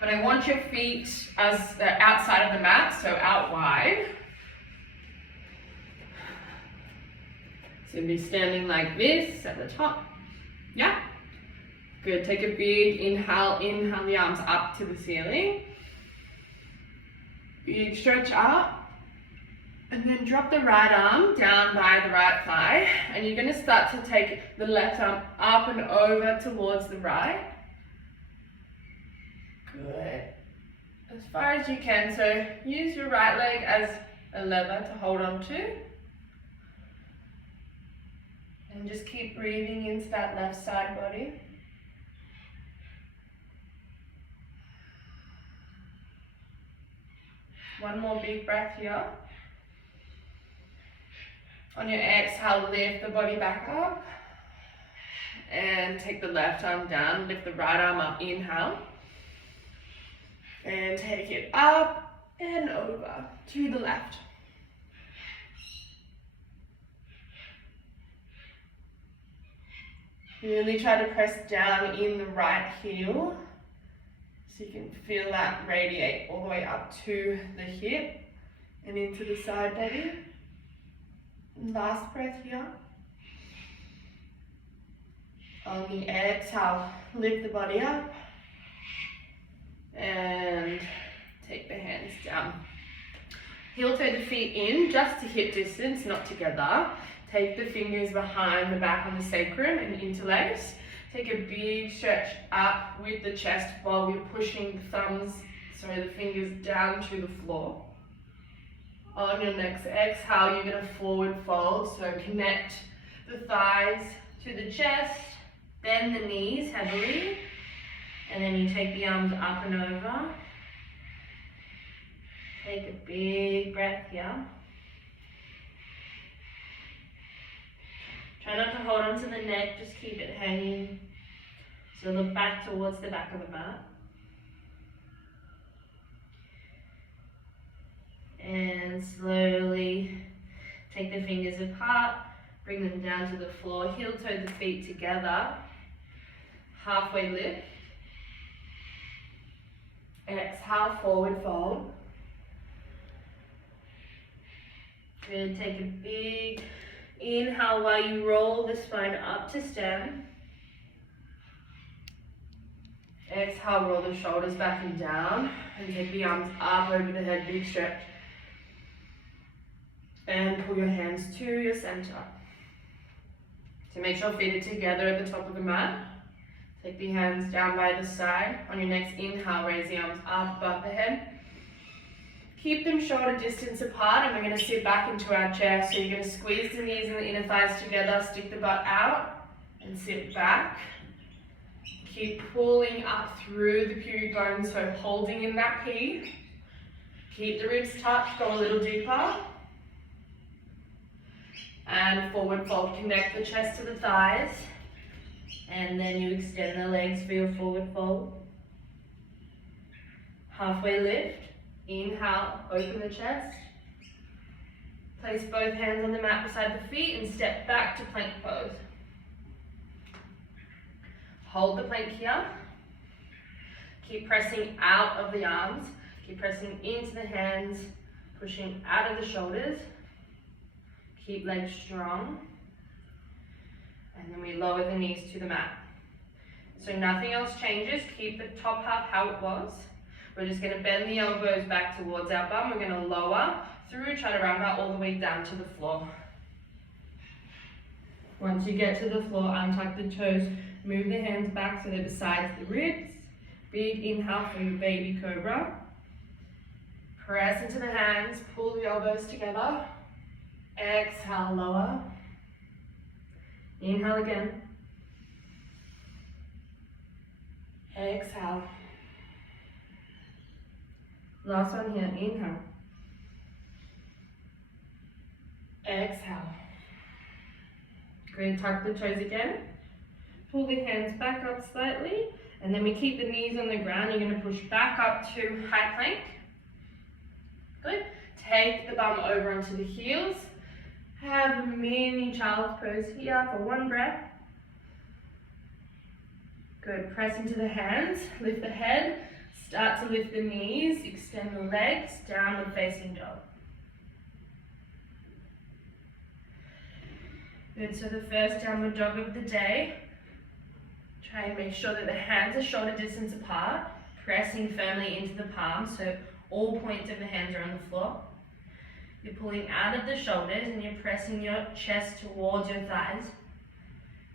But I want your feet as they're outside of the mat, so out wide. So you'll be standing like this at the top. Yeah? Good. Take a big inhale, inhale the arms up to the ceiling. Big stretch up. And then drop the right arm down by the right thigh. And you're going to start to take the left arm up and over towards the right. Good. As far as you can. So use your right leg as a lever to hold on to. And just keep breathing into that left side body. One more big breath here. On your exhale, lift the body back up. And take the left arm down, lift the right arm up, inhale. And take it up and over to the left. Really try to press down in the right heel so you can feel that radiate all the way up to the hip and into the side body. Last breath here. On the exhale, lift the body up and take the hands down. Heel toe the feet in just to hip distance, not together. Take the fingers behind the back on the sacrum and interlace. Take a big stretch up with the chest while we're pushing the fingers down to the floor. On your next exhale, you're going to forward fold. So connect the thighs to the chest, bend the knees heavily, and then you take the arms up and over. Take a big breath here. Try not to hold on to the neck, just keep it hanging. So look back towards the back of the mat. And slowly take the fingers apart, bring them down to the floor, heel toe the feet together, halfway lift. Exhale, forward fold. Good, take a big inhale while you roll the spine up to stand. Exhale, roll the shoulders back and down. And take the arms up over the head, big stretch. And pull your hands to your center. So make sure feet are together at the top of the mat. Take the hands down by the side. On your next inhale, raise the arms up above the head. Keep them shoulder distance apart, and we're going to sit back into our chair. So you're going to squeeze the knees and the inner thighs together, stick the butt out, and sit back. Keep pulling up through the pubic bone, so holding in that P. Keep the ribs tucked, go a little deeper. And forward fold, connect the chest to the thighs. And then you extend the legs for your forward fold. Halfway lift. Inhale, open the chest. Place both hands on the mat beside the feet and step back to plank pose. Hold the plank here. Keep pressing out of the arms. Keep pressing into the hands, pushing out of the shoulders. Keep legs strong. And then we lower the knees to the mat. So nothing else changes. Keep the top half how it was. We're just going to bend the elbows back towards our bum. We're going to lower through, try to round out all the way down to the floor. Once you get to the floor, untuck the toes. Move the hands back so they're beside the ribs. Big inhale for your baby cobra. Press into the hands, pull the elbows together. Exhale, lower. Inhale again. Exhale. Last one here, inhale. Exhale. Great, tuck the toes again. Pull the hands back up slightly, and then we keep the knees on the ground. You're going to push back up to high plank. Good. Take the bum over onto the heels. Have a mini child's pose here for one breath. Good. Press into the hands. Lift the head. Start to lift the knees, extend the legs, downward facing dog. Good, so the first downward dog of the day. Try and make sure that the hands are shoulder distance apart, pressing firmly into the palms, so all points of the hands are on the floor. You're pulling out of the shoulders and you're pressing your chest towards your thighs.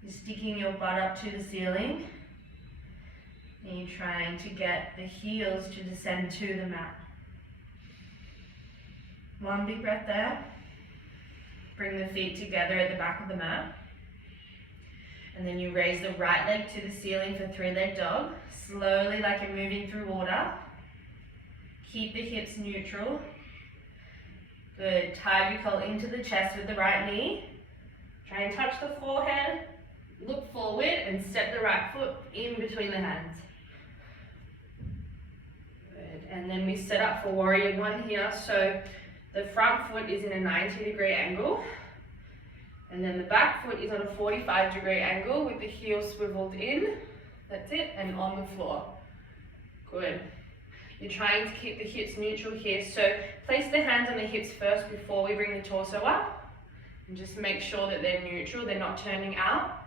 You're sticking your butt up to the ceiling. And you're trying to get the heels to descend to the mat. One big breath there. Bring the feet together at the back of the mat. And then you raise the right leg to the ceiling for three-leg dog. Slowly, like you're moving through water. Keep the hips neutral. Good. Tiger curl into the chest with the right knee. Try and touch the forehead. Look forward and step the right foot in between the hands. Good. And then we set up for warrior one here. So the front foot is in a 90-degree angle. And then the back foot is on a 45-degree angle with the heel swiveled in. That's it. And on the floor. Good. You're trying to keep the hips neutral here. So place the hands on the hips first before we bring the torso up. And just make sure that they're neutral, they're not turning out.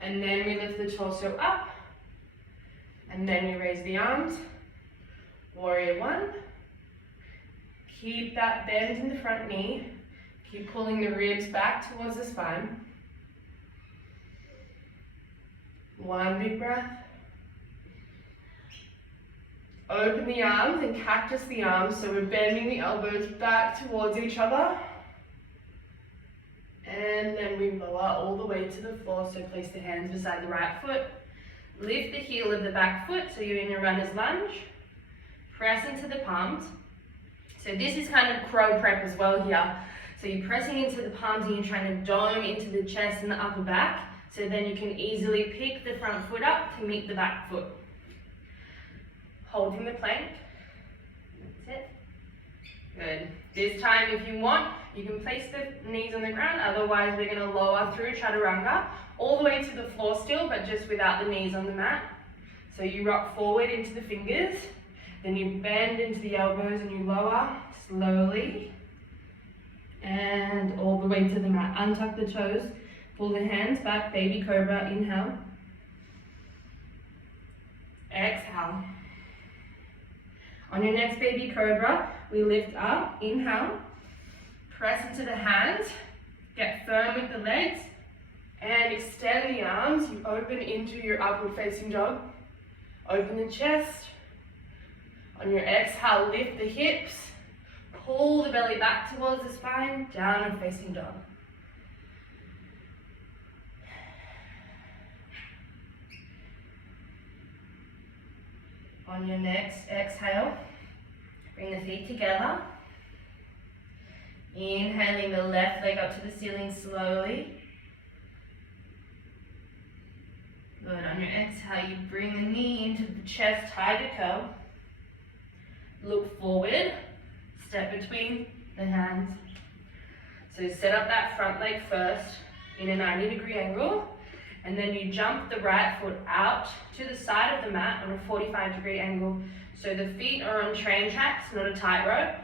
And then we lift the torso up. And then we raise the arms. Warrior one. Keep that bend in the front knee. Keep pulling the ribs back towards the spine. One big breath. Open the arms and cactus the arms, so we're bending the elbows back towards each other. And then we lower all the way to the floor, so place the hands beside the right foot. Lift the heel of the back foot, so you're in your runner's lunge. Press into the palms. So this is kind of crow prep as well here. So you're pressing into the palms and you're trying to dome into the chest and the upper back, so then you can easily pick the front foot up to meet the back foot. Holding the plank. That's it. Good. This time, if you want, you can place the knees on the ground. Otherwise, we're going to lower through chaturanga all the way to the floor still, but just without the knees on the mat. So you rock forward into the fingers, then you bend into the elbows and you lower slowly. And all the way to the mat. Untuck the toes. Pull the hands back. Baby cobra. Inhale. Exhale. On your next baby cobra, we lift up. Inhale. Press into the hands. Get firm with the legs. And extend the arms. You open into your upward facing dog. Open the chest. On your exhale, lift the hips. Pull the belly back towards the spine, downward facing dog. On your next exhale, bring the feet together. Inhaling the left leg up to the ceiling slowly. Good. On your exhale, you bring the knee into the chest, tiger curl. Look forward. Step between the hands. So set up that front leg first in a 90-degree angle, and then you jump the right foot out to the side of the mat on a 45-degree angle. So the feet are on train tracks, not a tightrope.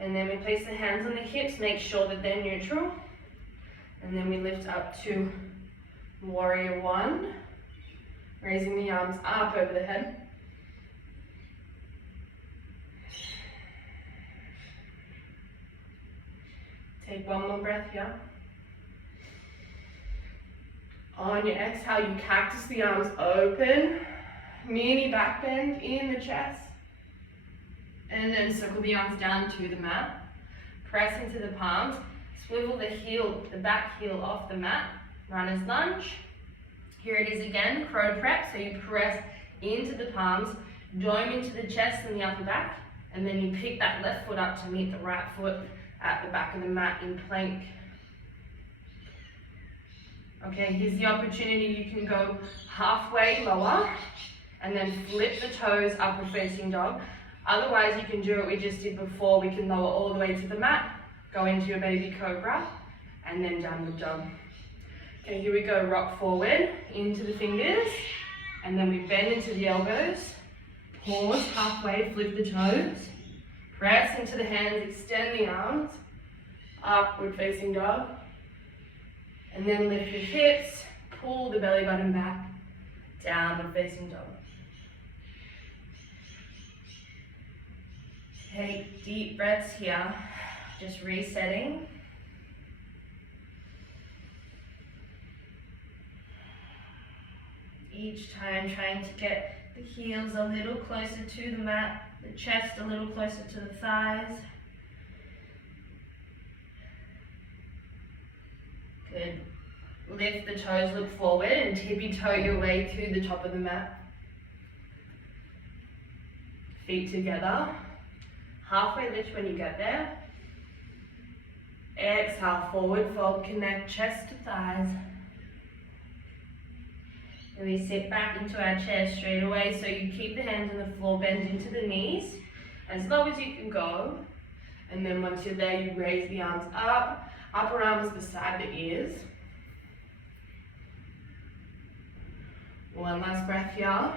And then we place the hands on the hips, make sure that they're neutral. And then we lift up to warrior one, raising the arms up over the head. Take one more breath here. On your exhale, you cactus the arms open, mini back bend in the chest, and then circle the arms down to the mat. Press into the palms, swivel the heel, the back heel off the mat, runner's lunge. Here it is again, crow prep, so you press into the palms, dome into the chest and the upper back, and then you pick that left foot up to meet the right foot at the back of the mat in plank. Okay, here's the opportunity. You can go halfway lower and then flip the toes upward facing dog. Otherwise, you can do what we just did before. We can lower all the way to the mat, go into your baby cobra, and then downward dog. Okay, here we go. Rock forward into the fingers, and then we bend into the elbows. Pause halfway, flip the toes. Press into the hands, extend the arms. Upward facing dog. And then lift the hips, pull the belly button back. Downward facing dog. Take deep breaths here, just resetting. Each time trying to get the heels a little closer to the mat, the chest a little closer to the thighs. Good. Lift the toes, look forward and tippy toe your way to the top of the mat. Feet together. Halfway lift when you get there. Exhale, forward fold, connect chest to thighs. And we sit back into our chair straight away, so you keep the hands on the floor, bend into the knees as low as you can go. And then once you're there, you raise the arms up, upper arms beside the ears. One last breath here.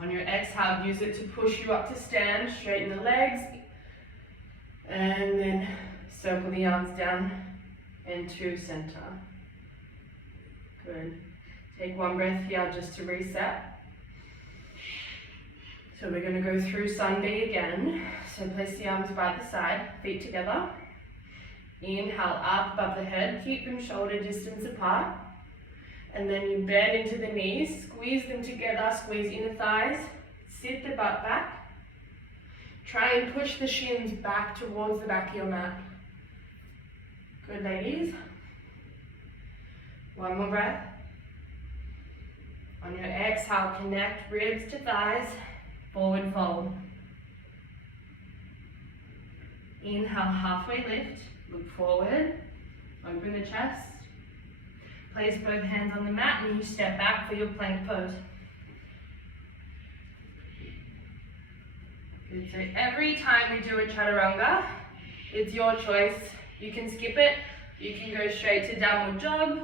On your exhale, use it to push you up to stand, straighten the legs, and then circle the arms down and to center. Good. Take one breath here just to reset. So we're going to go through Sunday again. So place the arms by the side, feet together. Inhale up above the head, keep them shoulder distance apart. And then you bend into the knees, squeeze them together, squeeze inner thighs, sit the butt back. Try and push the shins back towards the back of your mat. Good, ladies. One more breath. On your exhale, connect ribs to thighs, forward fold. Inhale, halfway lift, look forward, open the chest. Place both hands on the mat and you step back for your plank pose. Good, so every time we do a chaturanga, it's your choice. You can skip it, you can go straight to downward dog,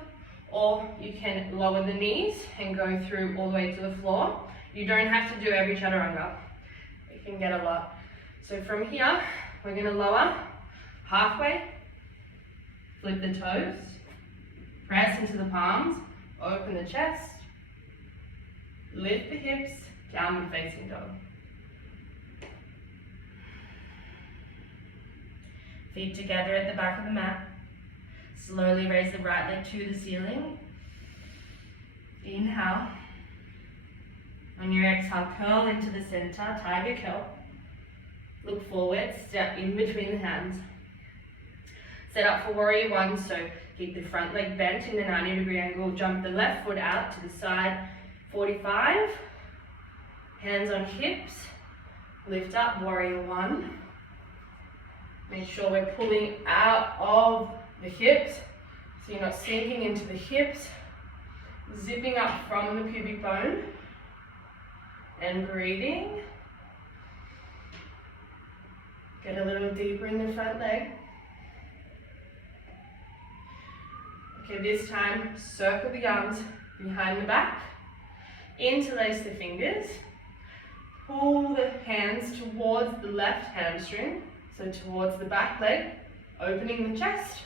or you can lower the knees and go through all the way to the floor. You don't have to do every chaturanga. It can get a lot. So from here, we're gonna lower halfway, flip the toes, press into the palms, open the chest, lift the hips, downward facing dog. Feet together at the back of the mat. Slowly raise the right leg to the ceiling. Inhale. On your exhale, curl into the center, tiger curl. Look forward, step in between the hands. Set up for warrior one, so keep the front leg bent in a 90-degree angle. Jump the left foot out to the side, 45. Hands on hips. Lift up, warrior one. Make sure we're pulling out of the hips, so you're not sinking into the hips. Zipping up from the pubic bone. And breathing. Get a little deeper in the front leg. Okay, this time, circle the arms behind the back. Interlace the fingers. Pull the hands towards the left hamstring, so towards the back leg, opening the chest.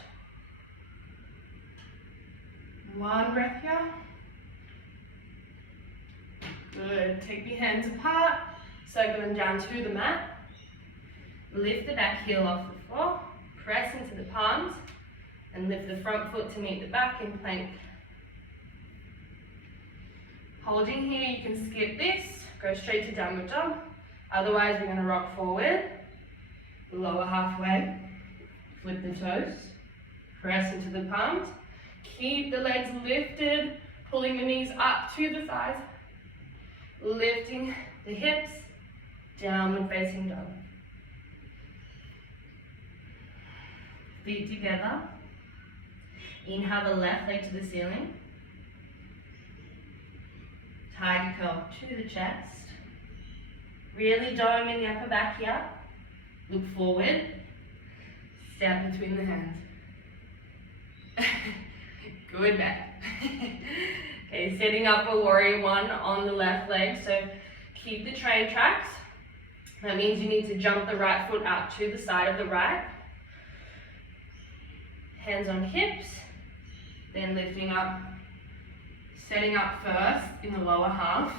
One breath here. Good. Take the hands apart, circle them down to the mat. Lift the back heel off the floor, press into the palms, and lift the front foot to meet the back in plank. Holding here, you can skip this, go straight to downward dog. Otherwise, we're going to rock forward, lower halfway, flip the toes, press into the palms. Keep the legs lifted, pulling the knees up to the thighs. Lifting the hips, downward facing dog. Feet together. Inhale the left leg to the ceiling. Tiger curl to the chest. Really dome in the upper back here. Look forward. Step between the hands. Good back. Okay, setting up a warrior one on the left leg. So Keep the train tracks. That means you need to jump the right foot out to the side of the right. Hands on hips, then lifting up, setting up first in the lower half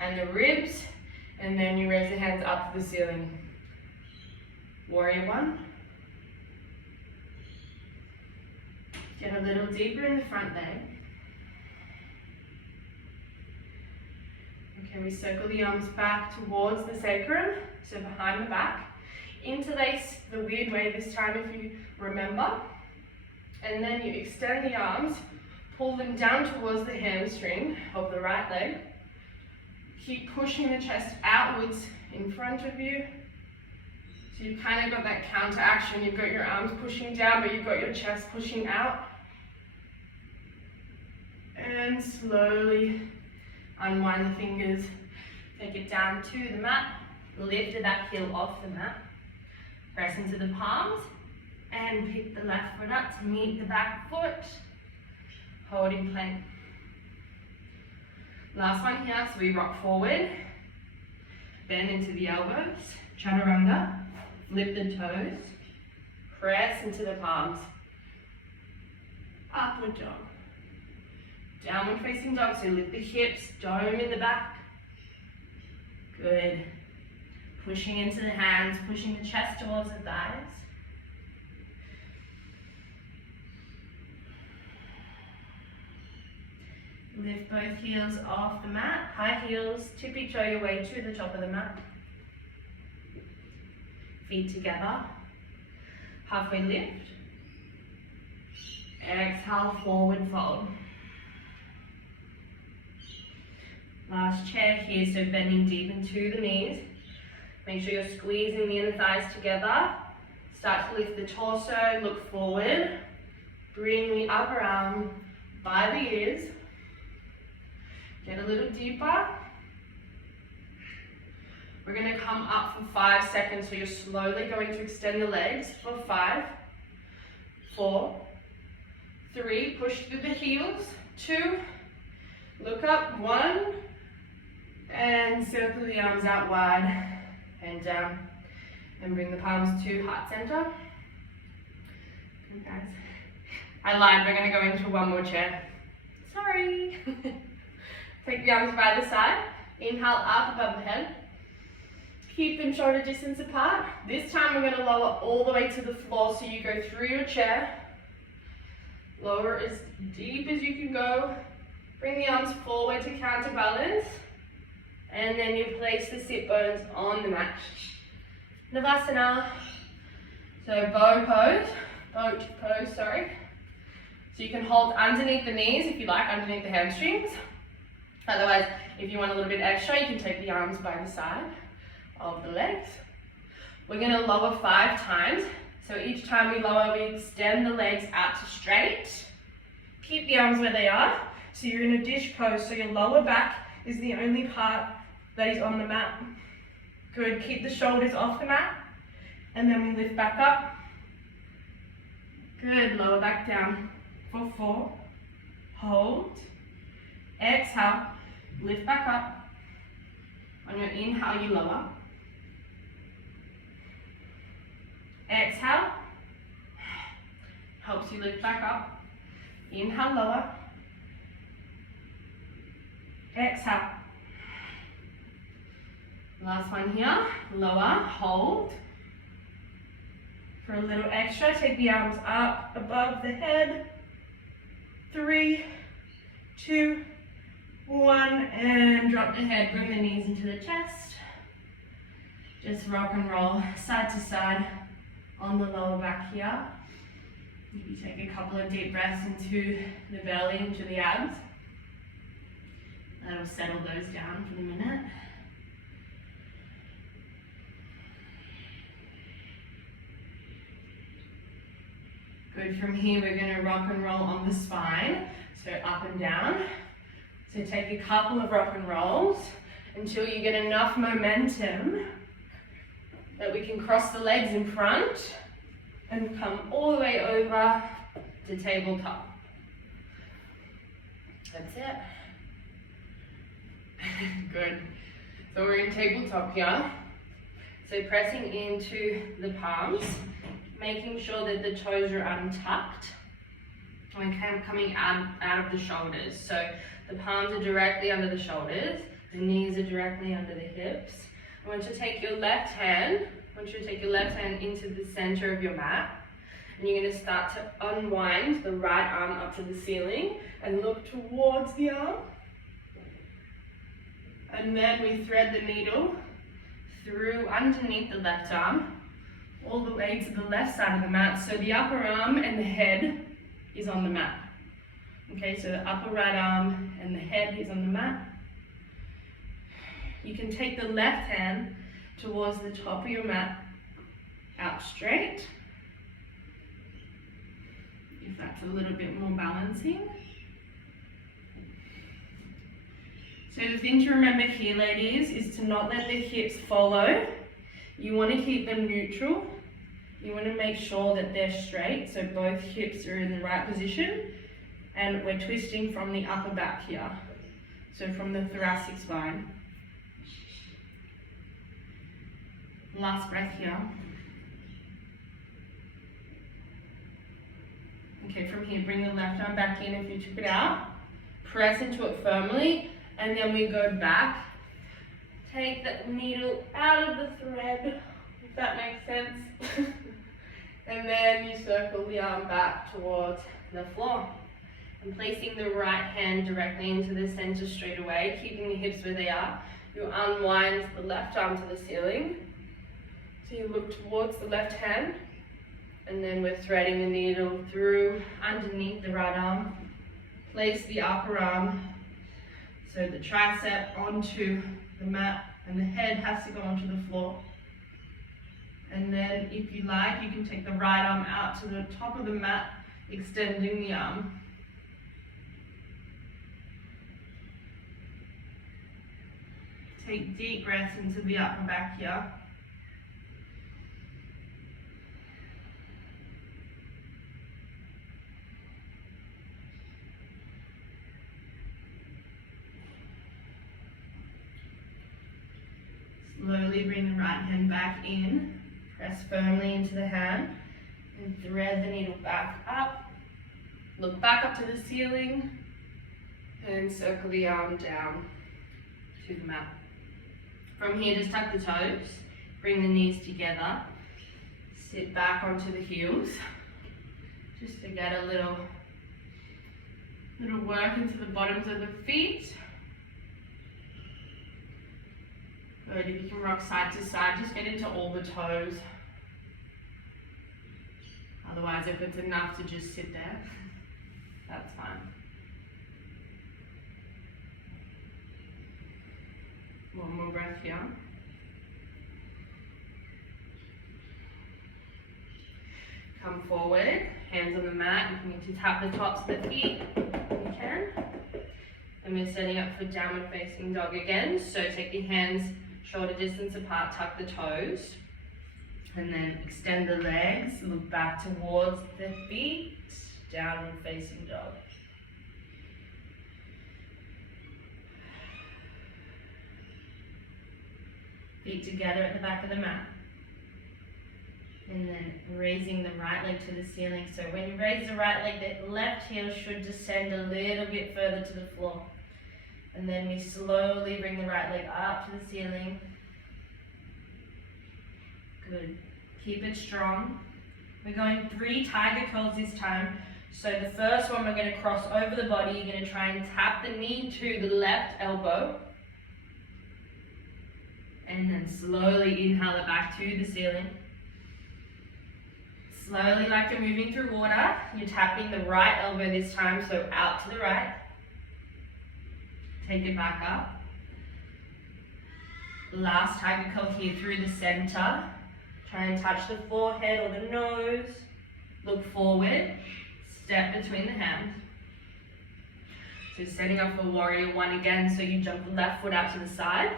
and the ribs, and then you raise the hands up to the ceiling. Warrior one. Get a little deeper in the front leg. Okay, we circle the arms back towards the sacrum, so behind the back. Interlace the weird way this time if you remember. And then you extend the arms, pull them down towards the hamstring of the right leg. Keep pushing the chest outwards in front of you. So you've kind of got that counter action. You've got your arms pushing down, but you've got your chest pushing out. And slowly unwind the fingers. Take it down to the mat. Lift the back heel off the mat. Press into the palms. And pick the left foot up to meet the back foot. Hold in plank. Last one here, so we rock forward. Bend into the elbows. Chaturanga. Flip the toes. Press into the palms. Upward dog. Downward facing dog, so lift the hips, dome in the back. Good. Pushing into the hands, pushing the chest towards the thighs. Lift both heels off the mat. High heels, tippy toe your way to the top of the mat. Feet together. Halfway lift. Exhale, forward fold. Last chair here, so bending deep into the knees. Make sure you're squeezing the inner thighs together. Start to lift the torso, look forward. Bring the upper arm by the ears. Get a little deeper. We're going to come up for 5 seconds, so you're slowly going to extend the legs for 5, 4, 3, push through the heels, 2, look up, 1, and circle the arms out wide and down, and bring the palms to heart center. Good guys. I lied, we're going to go into one more chair. Sorry. Take the arms by the side, inhale up above the head. Keep them shoulder distance apart. This time we're going to lower all the way to the floor, so you go through your chair. Lower as deep as you can go. Bring the arms forward to counterbalance. And then you place the sit bones on the mat. Navasana. So boat pose, sorry. So you can hold underneath the knees if you like, underneath the hamstrings. Otherwise, if you want a little bit extra, you can take the arms by the side of the legs. We're going to lower 5 times. So each time we lower, we extend the legs out to straight. Keep the arms where they are. So you're in a dish pose, so your lower back is the only part that is on the mat. Good, keep the shoulders off the mat. And then we lift back up. Good, lower back down for 4. Hold. Exhale, lift back up. On your inhale, you lower. Exhale, helps you lift back up. Inhale, lower. Exhale. Last one here, lower, hold. For a little extra, take the arms up above the head. 3, 2, 1, and drop the head, bring the knees into the chest. Just rock and roll side to side on the lower back here. You take a couple of deep breaths into the belly, into the abs. That'll settle those down for the minute. Good, from here we're going to rock and roll on the spine, so up and down. So take a couple of rock and rolls until you get enough momentum that we can cross the legs in front and come all the way over to tabletop. That's it. Good. So we're in tabletop here. So pressing into the palms, making sure that the toes are untucked. Okay, coming out of the shoulders. So the palms are directly under the shoulders, the knees are directly under the hips. I want you to take your left hand, into the center of your mat. And you're going to start to unwind the right arm up to the ceiling and look towards the arm. And then we thread the needle through underneath the left arm, all the way to the left side of the mat. So the upper arm and the head is on the mat. Okay, so the upper right arm and the head is on the mat. You can take the left hand towards the top of your mat, out straight, if that's a little bit more balancing. So the thing to remember here, ladies, is to not let the hips follow. You want to keep them neutral. You want to make sure that they're straight, so both hips are in the right position. And we're twisting from the upper back here, so from the thoracic spine. Last breath here. Okay, from here, bring the left arm back in if you took it out. Press into it firmly, and then we go back. Take the needle out of the thread, if that makes sense. And then you circle the arm back towards the floor. And placing the right hand directly into the center straight away, keeping the hips where they are. You unwind the left arm to the ceiling. So you look towards the left hand, and then we're threading the needle through underneath the right arm. Place the upper arm, so the tricep onto the mat, and the head has to go onto the floor. And then, if you like, you can take the right arm out to the top of the mat, extending the arm. Take deep breaths into the upper back here. Slowly bring the right hand back in. Press firmly into the hand and thread the needle back up. Look back up to the ceiling and circle the arm down to the mat. From here, just tuck the toes, bring the knees together, sit back onto the heels, just to get a little work into the bottoms of the feet. Good, if you can rock side to side, just get into all the toes. Otherwise, if it's enough to just sit there, that's fine. One more breath here. Come forward, hands on the mat. You need to tap the tops of the feet if you can. And we're setting up for downward facing dog again. So take your hands shoulder distance apart, tuck the toes, and then extend the legs, look back towards the feet, downward facing dog. Feet together at the back of the mat. And then raising the right leg to the ceiling. So when you raise the right leg, the left heel should descend a little bit further to the floor. And then we slowly bring the right leg up to the ceiling. Good. Keep it strong. We're going 3 tiger curls this time. So the first one, we're going to cross over the body. You're going to try and tap the knee to the left elbow. And then slowly inhale it back to the ceiling. Slowly, like you're moving through water, you're tapping the right elbow this time, so out to the right. Take it back up. Last tiger curl here through the center. Try and touch the forehead or the nose. Look forward. Step between the hands. So setting up for warrior one again, so you jump the left foot out to the side.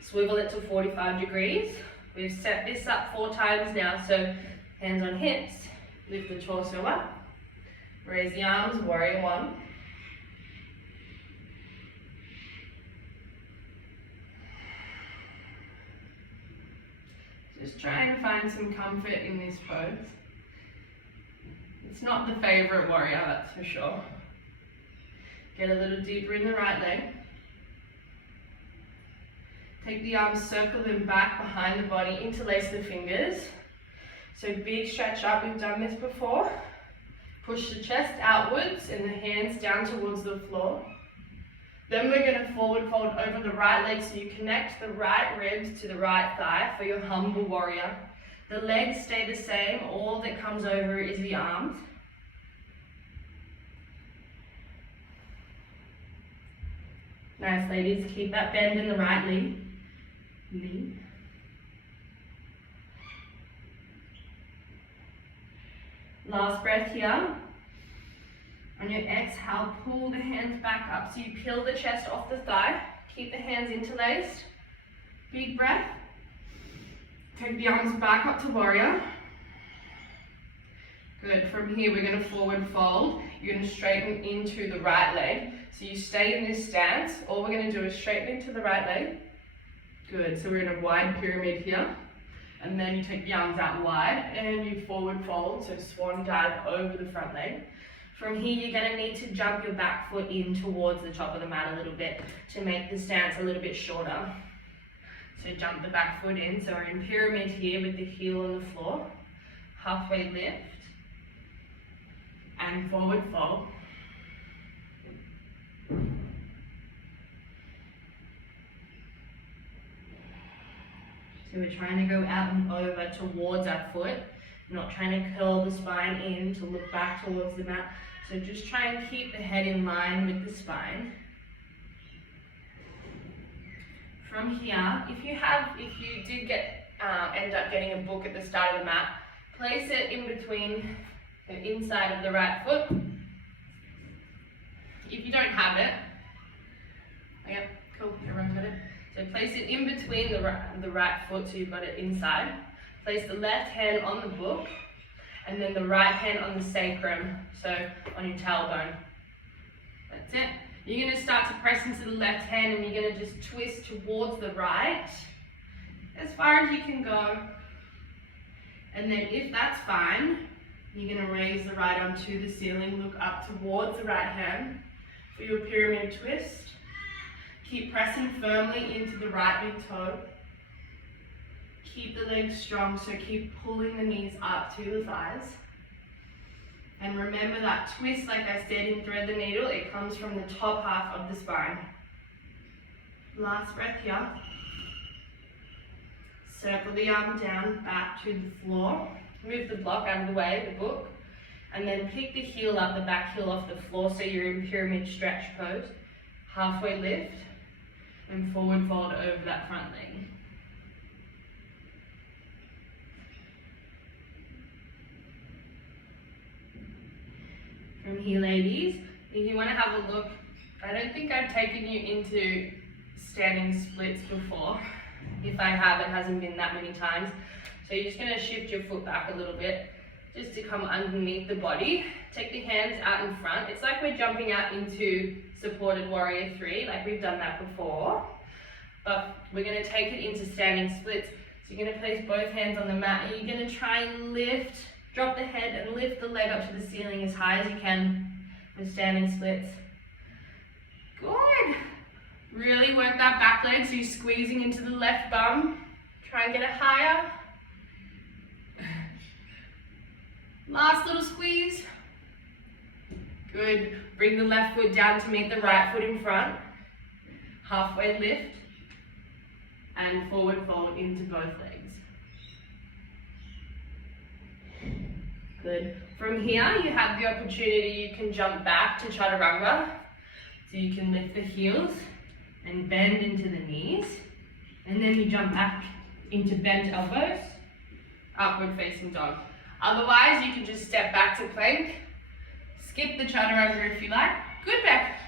Swivel it to 45 degrees. We've set this up 4 times now, so hands on hips, lift the torso up, raise the arms, warrior one. Just try and find some comfort in this pose. It's not the favorite warrior, that's for sure. Get a little deeper in the right leg. Take the arms, circle them back behind the body, interlace the fingers. So big stretch up, we've done this before. Push the chest outwards and the hands down towards the floor. Then we're going to forward fold over the right leg so you connect the right ribs to the right thigh for your humble warrior. The legs stay the same, all that comes over is the arms. Nice, ladies, keep that bend in the right knee. Last breath here. On your exhale, pull the hands back up so you peel the chest off the thigh. Keep the hands interlaced. Big breath. Take the arms back up to warrior. Good. From here, we're going to forward fold. You're going to straighten into the right leg. So you stay in this stance. All we're going to do is straighten into the right leg. Good. So we're in a wide pyramid here. And then you take the arms out wide and you forward fold. So swan dive over the front leg. From here, you're going to need to jump your back foot in towards the top of the mat a little bit to make the stance a little bit shorter. So jump the back foot in. So we're in pyramid here with the heel on the floor. Halfway lift. And forward fold. So we're trying to go out and over towards our foot, not trying to curl the spine in to look back towards the mat. So just try and keep the head in line with the spine. From here, if you did end up getting a book at the start of the mat, place it in between the inside of the right foot. If you don't have it, yep, cool, everyone's got it. So place it in between the right foot so you've got it inside. Place the left hand on the book and then the right hand on the sacrum, so on your tailbone. That's it. You're going to start to press into the left hand and you're going to just twist towards the right as far as you can go. And then if that's fine, you're going to raise the right arm to the ceiling, look up towards the right hand for your pyramid twist. Keep pressing firmly into the right big toe. Keep the legs strong, so keep pulling the knees up to the thighs. And remember that twist, like I said in Thread the Needle, it comes from the top half of the spine. Last breath here. Circle the arm down, back to the floor. Move the block out of the way, the book. And then pick the heel up, the back heel off the floor, so you're in pyramid stretch pose. Halfway lift, and forward fold over that front leg. From here, ladies, if you want to have a look, I don't think I've taken you into standing splits before. If I have, it hasn't been that many times. So you're just going to shift your foot back a little bit, just to come underneath the body. Take the hands out in front. It's like we're jumping out into supported warrior 3, like we've done that before. But we're going to take it into standing splits. So you're going to place both hands on the mat and you're going to try and lift, drop the head and lift the leg up to the ceiling as high as you can with standing splits. Good. Really work that back leg so you're squeezing into the left bum. Try and get it higher. Last little squeeze. Good. Bring the left foot down to meet the right foot in front. Halfway lift. And forward fold into both legs. Good. From here, you have the opportunity, you can jump back to chaturanga. So you can lift the heels and bend into the knees. And then you jump back into bent elbows, upward facing dog. Otherwise, you can just step back to plank, skip the chaturanga if you like. Good, Beck.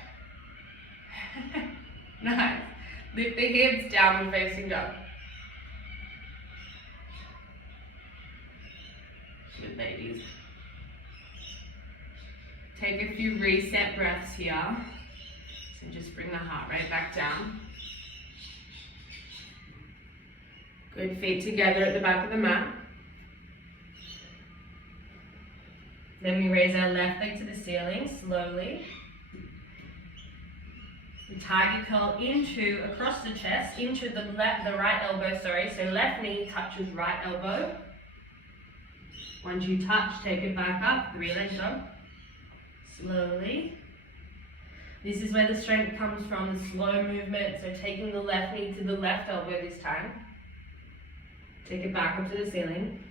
Nice. Lift the hips, downward facing dog. Good, ladies. Take a few reset breaths here. So just bring the heart rate back down. Good, feet together at the back of the mat. Then we raise our left leg to the ceiling slowly. We tiger curl across the chest, into the right elbow, so left knee touches right elbow. Once you touch, take it back up, 3-leg jump. Slowly. This is where the strength comes from, the slow movement, so taking the left knee to the left elbow this time. Take it back up to the ceiling.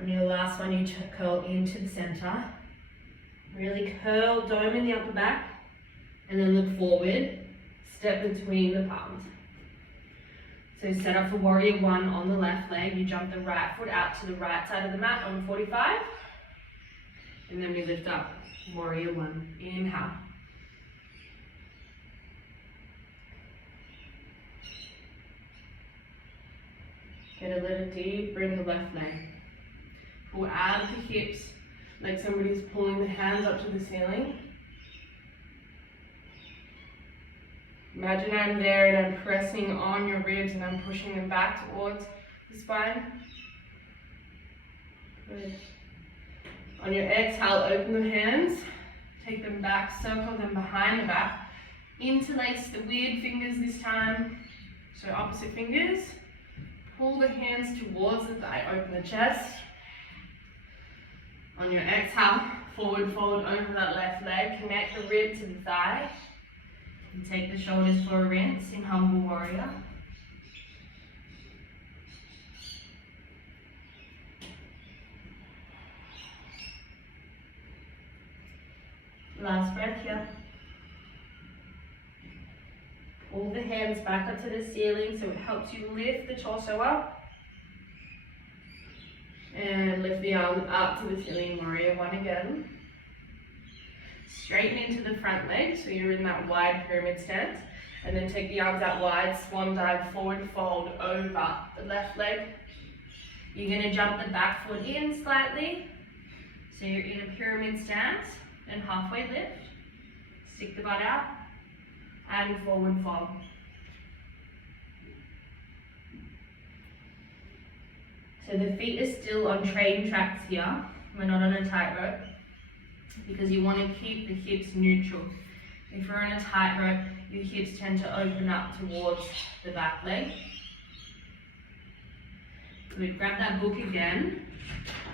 On your last one, you curl into the center. Really curl, dome in the upper back. And then look forward, step between the palms. So set up for warrior one on the left leg. You jump the right foot out to the right side of the mat on 45. And then we lift up, warrior one. Inhale. Get a little deep, bring the left leg. Pull out of the hips, like somebody's pulling the hands up to the ceiling. Imagine I'm there and I'm pressing on your ribs and I'm pushing them back towards the spine. Good. On your exhale, open the hands, take them back, circle them behind the back. Interlace the weird fingers this time, so opposite fingers. Pull the hands towards the thigh, open the chest. On your exhale, forward fold over that left leg, connect the rib to the thigh. And take the shoulders for a rinse in Humble Warrior. Last breath here. Pull the hands back up to the ceiling so it helps you lift the torso up. And lift the arms up to the ceiling, Warrior one again. Straighten into the front leg, so you're in that wide pyramid stance. And then take the arms out wide, swan dive, forward fold over the left leg. You're going to jump the back foot in slightly. So you're in a pyramid stance and halfway lift. Stick the butt out and forward fold. So the feet are still on train tracks here. We're not on a tightrope, because you want to keep the hips neutral. If you're on a tightrope, your hips tend to open up towards the back leg. Good, grab that book again.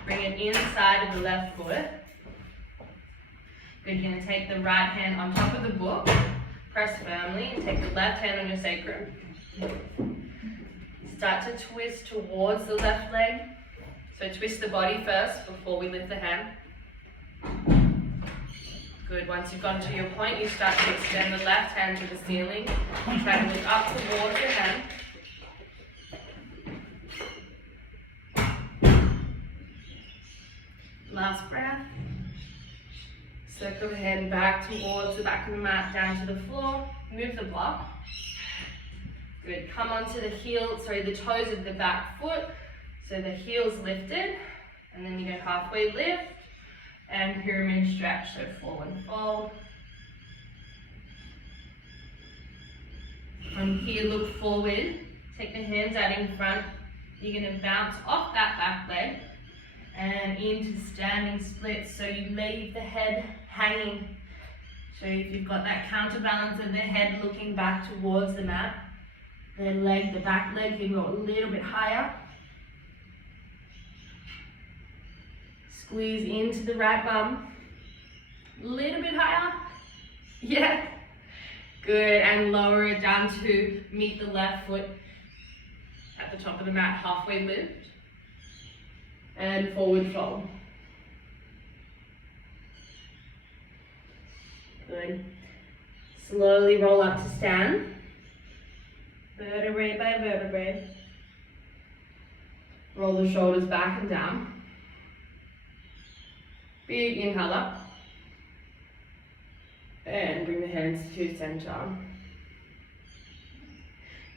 Bring it inside of the left foot. Good, you're going to take the right hand on top of the book, press firmly, and take the left hand on your sacrum. Start to twist towards the left leg. So twist the body first before we lift the hand. Good, once you've gotten to your point, you start to extend the left hand to the ceiling. Try to look up towards your hand. Last breath. Circle the hand back towards the back of the mat, down to the floor. Move the block. Good, come onto the the toes of the back foot. So the heel's lifted. And then you go halfway lift. And pyramid stretch, so forward fold. From here, look forward. Take the hands out in front. You're going to bounce off that back leg and into standing splits. So you leave the head hanging. So if you've got that counterbalance of the head looking back towards the mat, then the back leg can go a little bit higher. Squeeze into the right bum. A little bit higher. Yeah. Good. And lower it down to meet the left foot at the top of the mat. Halfway lift. And forward fold. Good. Slowly roll up to stand. Vertebrae by vertebrae. Roll the shoulders back and down. Big inhale up. And bring the hands to center.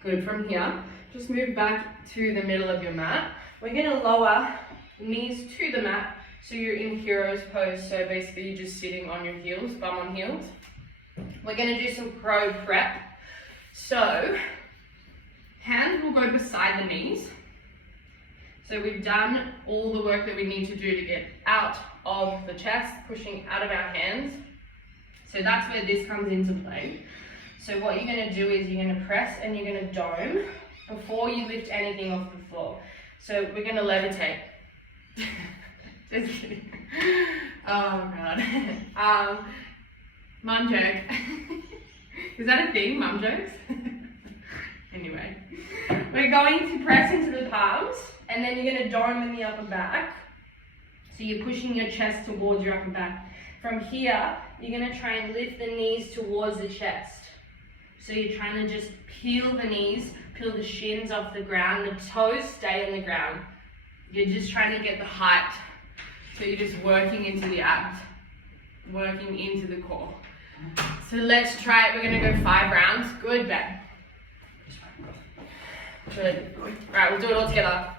Good, from here, just move back to the middle of your mat. We're gonna lower knees to the mat, so you're in hero's pose. So basically you're just sitting on your heels, bum on heels. We're gonna do some crow prep. So, hands will go beside the knees. So we've done all the work that we need to do to get out of the chest, pushing out of our hands. So that's where this comes into play. So what you're going to do is you're going to press and you're going to dome before you lift anything off the floor. So we're going to levitate. Just kidding. Oh God. Mum joke. Is that a thing, mum jokes? Anyway, we're going to press into the palms and then you're going to dome in the upper back. So you're pushing your chest towards your upper back. From here, you're going to try and lift the knees towards the chest. So you're trying to just peel the knees, peel the shins off the ground, the toes stay on the ground. You're just trying to get the height. So you're just working into the abs, working into the core. So let's try it. We're going to go 5 rounds. Good, Ben. Good. Right, we'll do it all together.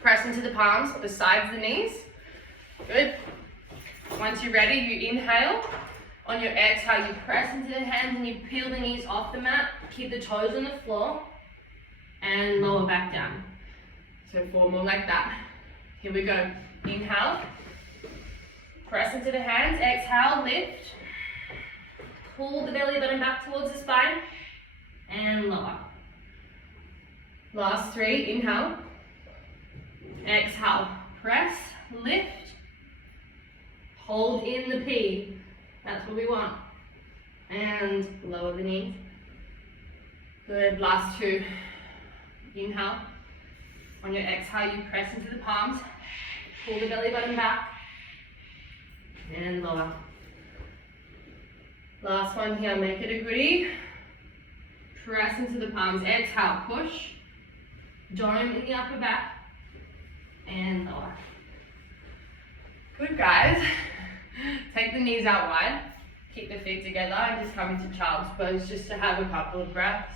Press into the palms, besides the knees. Good. Once you're ready, you inhale. On your exhale, you press into the hands and you peel the knees off the mat. Keep the toes on the floor and lower back down. So 4 more like that. Here we go. Inhale. Press into the hands. Exhale, lift. Pull the belly button back towards the spine and lower. Last 3, inhale. Exhale, press, lift. Hold in the P. That's what we want. And lower the knees. Good, last 2. Inhale. On your exhale, you press into the palms. Pull the belly button back. And lower. Last one here, make it a goodie. Press into the palms, exhale, push. Dome in the upper back. And lower. Good, guys. Take the knees out wide. Keep the feet together and just come into child's pose just to have a couple of breaths.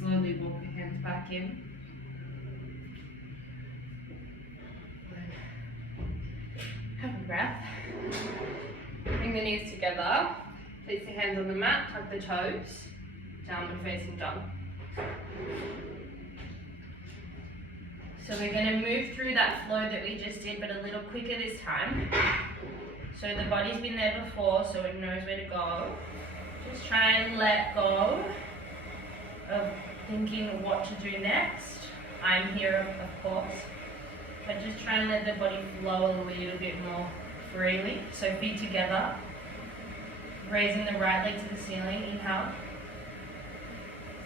Slowly walk your hands back in. Have a breath. Bring the knees together. Place the hands on the mat, tuck the toes. Downward facing dog. So we're going to move through that flow that we just did, but a little quicker this time. So the body's been there before, so it knows where to go. Just try and let go of thinking what to do next. I'm here, of course, but just try and let the body flow a little bit more freely. So feet together, raising the right leg to the ceiling, inhale.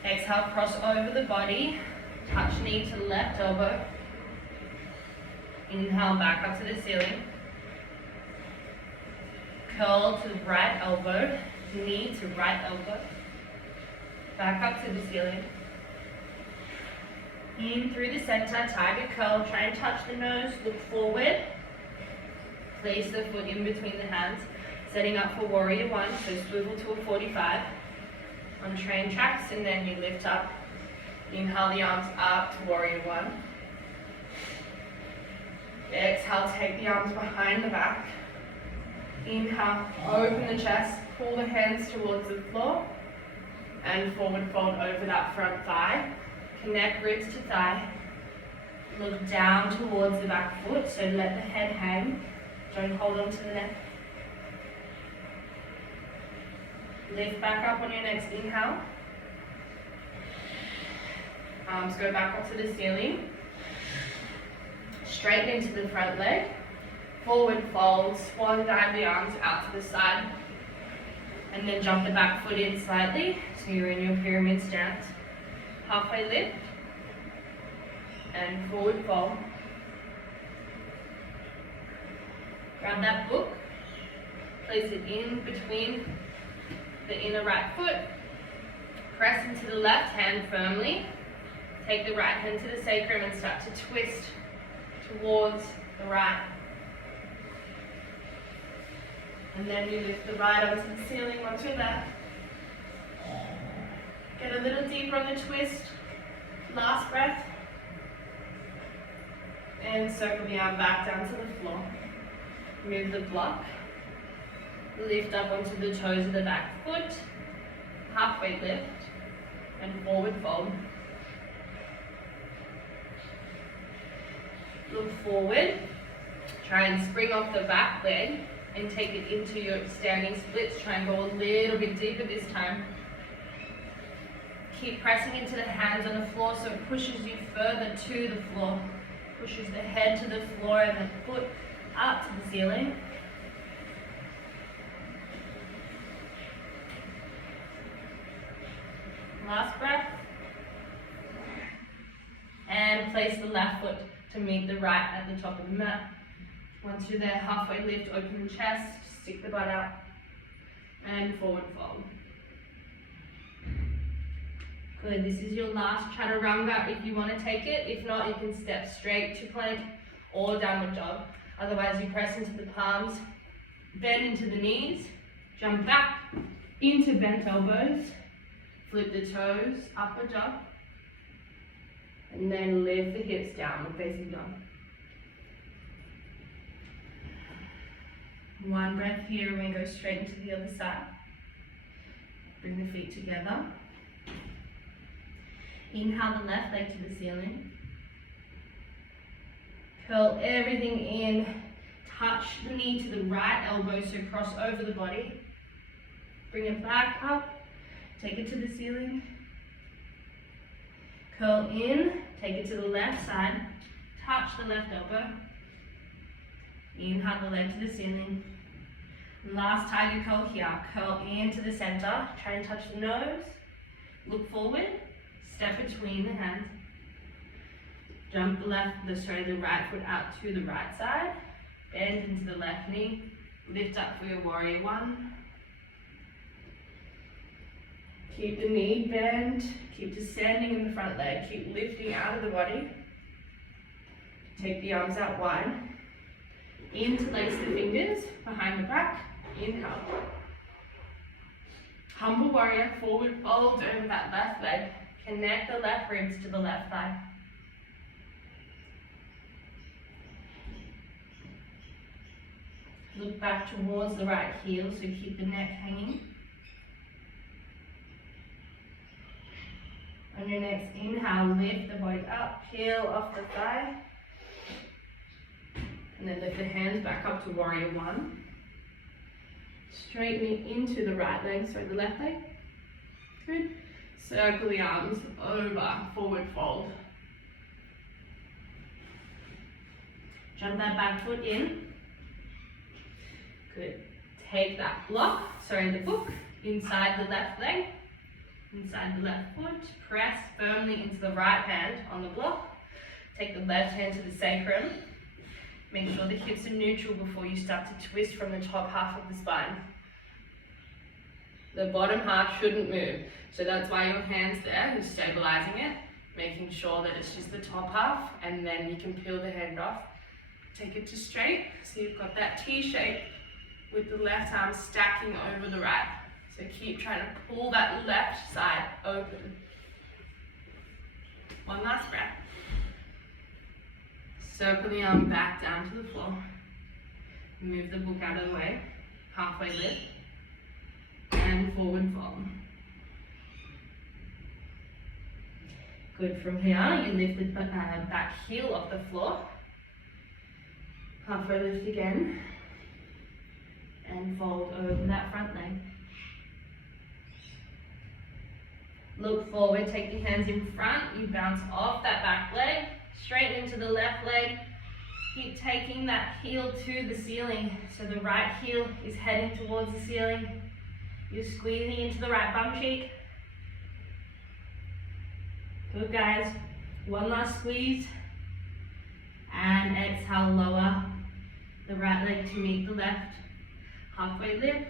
Exhale, cross over the body, touch knee to left elbow. Inhale, back up to the ceiling. Curl to the right elbow, knee to right elbow. Back up to the ceiling. In through the center, tiger curl, try and touch the nose, look forward. Place the foot in between the hands, setting up for warrior 1, so swivel to a 45 on train tracks, and then you lift up. Inhale the arms up to warrior 1. Exhale, take the arms behind the back. Inhale, open the chest, pull the hands towards the floor, and forward fold over that front thigh. Connect ribs to thigh. Look down towards the back foot, so let the head hang. Don't hold on to the neck. Lift back up on your next inhale. Arms go back up to the ceiling. Straighten into the front leg. Forward fold, swan dive the arms out to the side. And then jump the back foot in slightly, so you're in your pyramid stance. Halfway lift. And forward fold. Grab that book. Place it in between the inner right foot. Press into the left hand firmly. Take the right hand to the sacrum and start to twist towards the right. And then you lift the right onto the ceiling onto your left. Get a little deeper on the twist. Last breath. And circle the arm back down to the floor. Move the block. Lift up onto the toes of the back foot. Halfway lift. And forward fold. Look forward. Try and spring off the back leg and take it into your standing splits. Try and go a little bit deeper this time. Keep pressing into the hands on the floor so it pushes you further to the floor. Pushes the head to the floor and the foot up to the ceiling. Last breath. And place the left foot to meet the right at the top of the mat. Once you're there, halfway lift, open the chest, stick the butt out, and forward fold. Good, this is your last chaturanga if you want to take it. If not, you can step straight to plank or downward dog. Otherwise, you press into the palms, bend into the knees, jump back into bent elbows, flip the toes, upward dog, and then lift the hips downward facing dog. One breath here and we go straight into the other side. Bring the feet together. Inhale the left leg to the ceiling. Curl everything in. Touch the knee to the right elbow, so cross over the body. Bring it back up. Take it to the ceiling. Curl in. Take it to the left side. Touch the left elbow. Inhale the leg to the ceiling. Last tiger curl here. Curl into the center. Try and touch the nose. Look forward. Step between the hands. Jump the right foot out to the right side. Bend into the left knee. Lift up for your warrior one. Keep the knee bent. Keep descending in the front leg. Keep lifting out of the body. Take the arms out wide. Interlace the fingers behind the back. Inhale. Humble warrior, forward fold over that left leg. Connect the left ribs to the left thigh. Look back towards the right heel, so keep the neck hanging. On your next inhale, lift the body up, peel off the thigh. And then lift the hands back up to warrior one. Straightening into the right leg, so the left leg. Good. Circle the arms over, forward fold. Jump that back foot in. Good. Take that the book, inside the left leg, inside the left foot. Press firmly into the right hand on the block. Take the left hand to the sacrum. Make sure the hips are neutral before you start to twist from the top half of the spine. The bottom half shouldn't move. So that's why your hand's there, you're stabilizing it, making sure that it's just the top half, and then you can peel the hand off. Take it to straight, so you've got that T shape with the left arm stacking over the right. So keep trying to pull that left side open. One last breath. Circle the arm back down to the floor. Move the book out of the way. Halfway lift. And forward fold. Good. From here, you lift the back heel off the floor. Halfway lift again. And fold over that front leg. Look forward, take your hands in front. You bounce off that back leg, straight into the left leg. Keep taking that heel to the ceiling. So the right heel is heading towards the ceiling. You're squeezing into the right bum cheek. Good, guys. One last squeeze. And exhale, lower the right leg to meet the left. Halfway lift.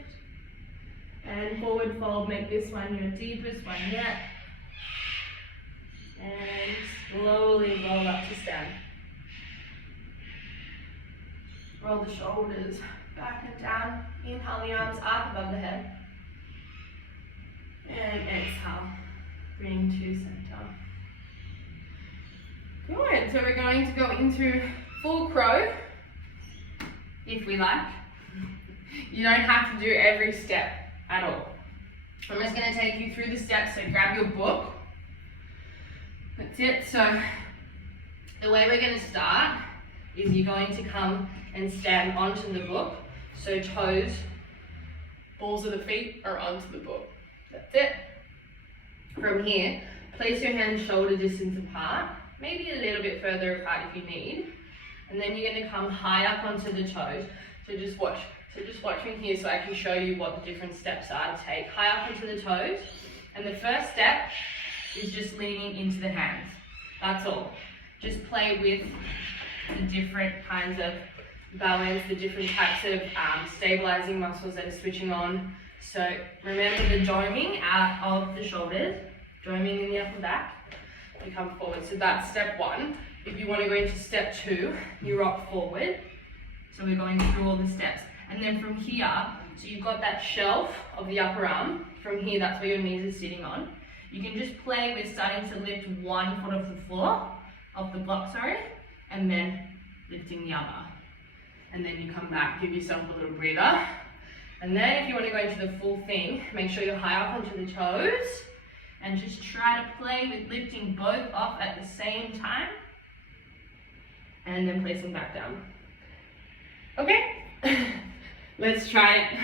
And forward fold. Make this one your deepest one yet. And Slowly roll up to stand. Roll the shoulders back and down. Inhale the arms up above the head. And exhale. Bring to center. Good. So we're going to go into full crow, if we like. You don't have to do every step at all. I'm just going to take you through the steps, so grab your book. That's it. So the way we're going to start is you're going to come and stand onto the book. So toes, balls of the feet are onto the book. That's it. From here, place your hands shoulder distance apart, maybe a little bit further apart if you need. And then you're going to come high up onto the toes. So just watch me here so I can show you what the different steps are to take. High up onto the toes. And the first step is just leaning into the hands. That's all. Just play with the different kinds of balance, the different types of stabilizing muscles that are switching on. So remember the doming out of the shoulders, doming in the upper back, you come forward. So that's step one. If you want to go into step two, you rock forward. So we're going through all the steps. And then from here, so you've got that shelf of the upper arm. From here, that's where your knees are sitting on. You can just play with starting to lift one foot off the floor, off the block, and then lifting the other. And then you come back, give yourself a little breather. And then if you want to go into the full thing, make sure you're high up onto the toes and just try to play with lifting both off at the same time and then placing back down. Okay, let's try it.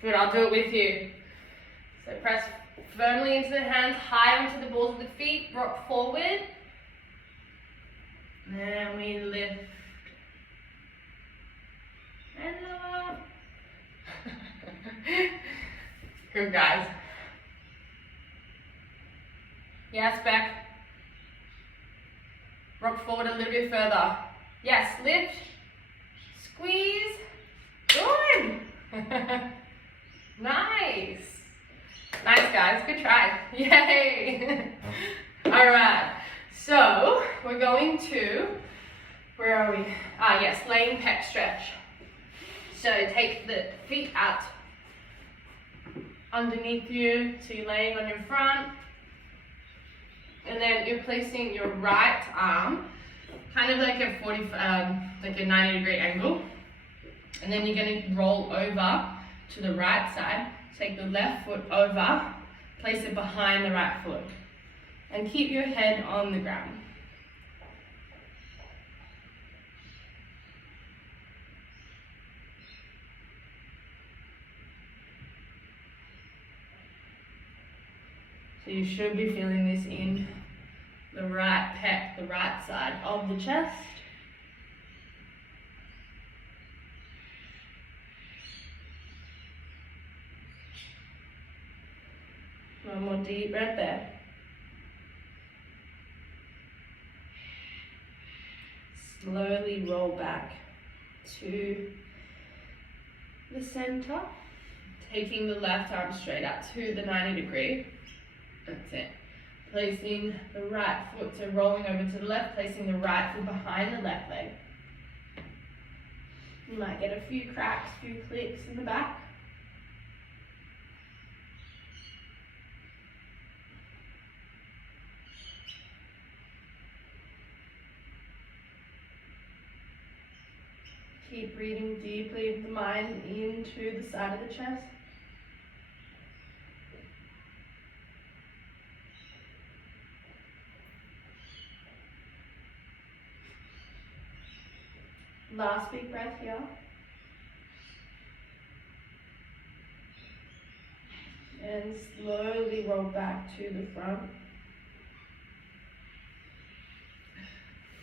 Good, I'll do it with you. So press firmly into the hands, high onto the balls of the feet, rock forward. Then we lift. And up. Good, guys. Yes, back. Rock forward a little bit further. Yes, lift. Squeeze. Good. Nice. Nice, guys. Good try. Yay. All right. So we're going to, where are we? Yes, laying pec stretch. So take the feet out underneath you, so you're laying on your front. And then you're placing your right arm kind of like a 90-degree angle. And then you're going to roll over to the right side. Take the left foot over, place it behind the right foot. And keep your head on the ground. So you should be feeling this in the right pec, the right side of the chest. One more deep breath there. Slowly roll back to the center, taking the left arm straight out to the 90-degree. That's it. Placing the right foot, so rolling over to the left, placing the right foot behind the left leg. You might get a few cracks, a few clicks in the back. Keep breathing deeply with the mind into the side of the chest. Last big breath here. And slowly roll back to the front.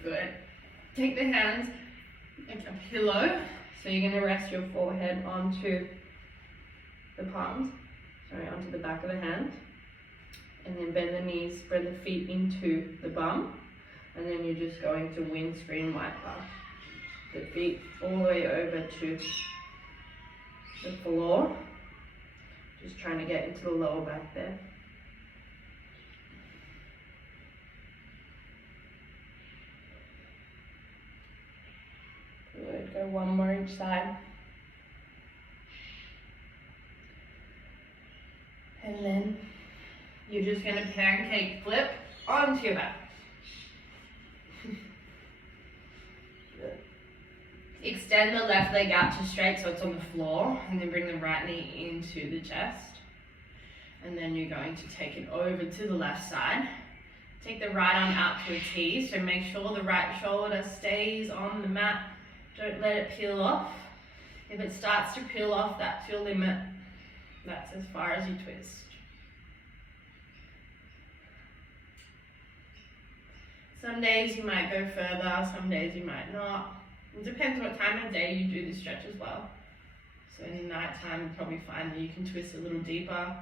Good. Take the hands like a pillow. So you're going to rest your forehead onto the palms, onto the back of the hand. And then bend the knees, spread the feet into the bum. And then you're just going to windscreen wiper the feet all the way over to the floor. Just trying to get into the lower back there. So one more each side. And then you're just going to pancake flip onto your back. Good. Extend the left leg out to straight so it's on the floor, and then bring the right knee into the chest. And then you're going to take it over to the left side. Take the right arm out to a T, so make sure the right shoulder stays on the mat. Don't let it peel off. If it starts to peel off, that's your limit. That's as far as you twist. Some days you might go further, some days you might not. It depends what time of day you do this stretch as well. So in the night time, you'll probably find that you can twist a little deeper.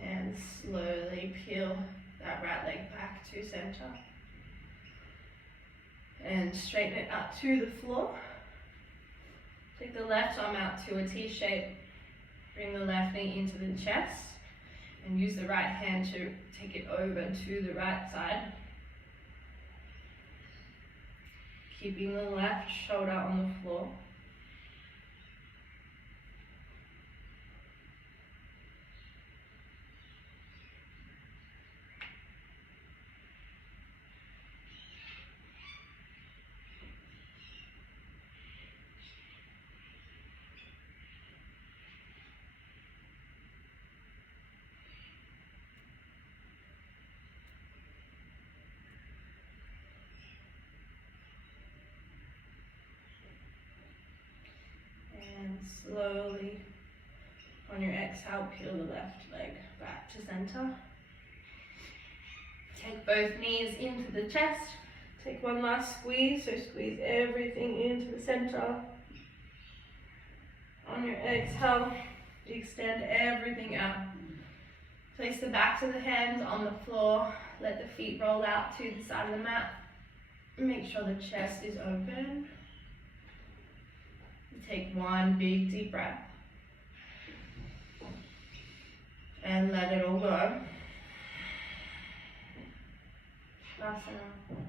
And slowly peel that right leg back to center. And straighten it up to the floor. Take the left arm out to a T shape. Bring the left knee into the chest. And use the right hand to take it over to the right side. Keeping the left shoulder on the floor. And slowly, on your exhale, peel the left leg back to center. Take both knees into the chest. Take one last squeeze, so squeeze everything into the center. On your exhale, extend everything out. Place the backs of the hands on the floor. Let the feet roll out to the side of the mat. Make sure the chest is open. Take one big deep breath. And let it all go. Last one.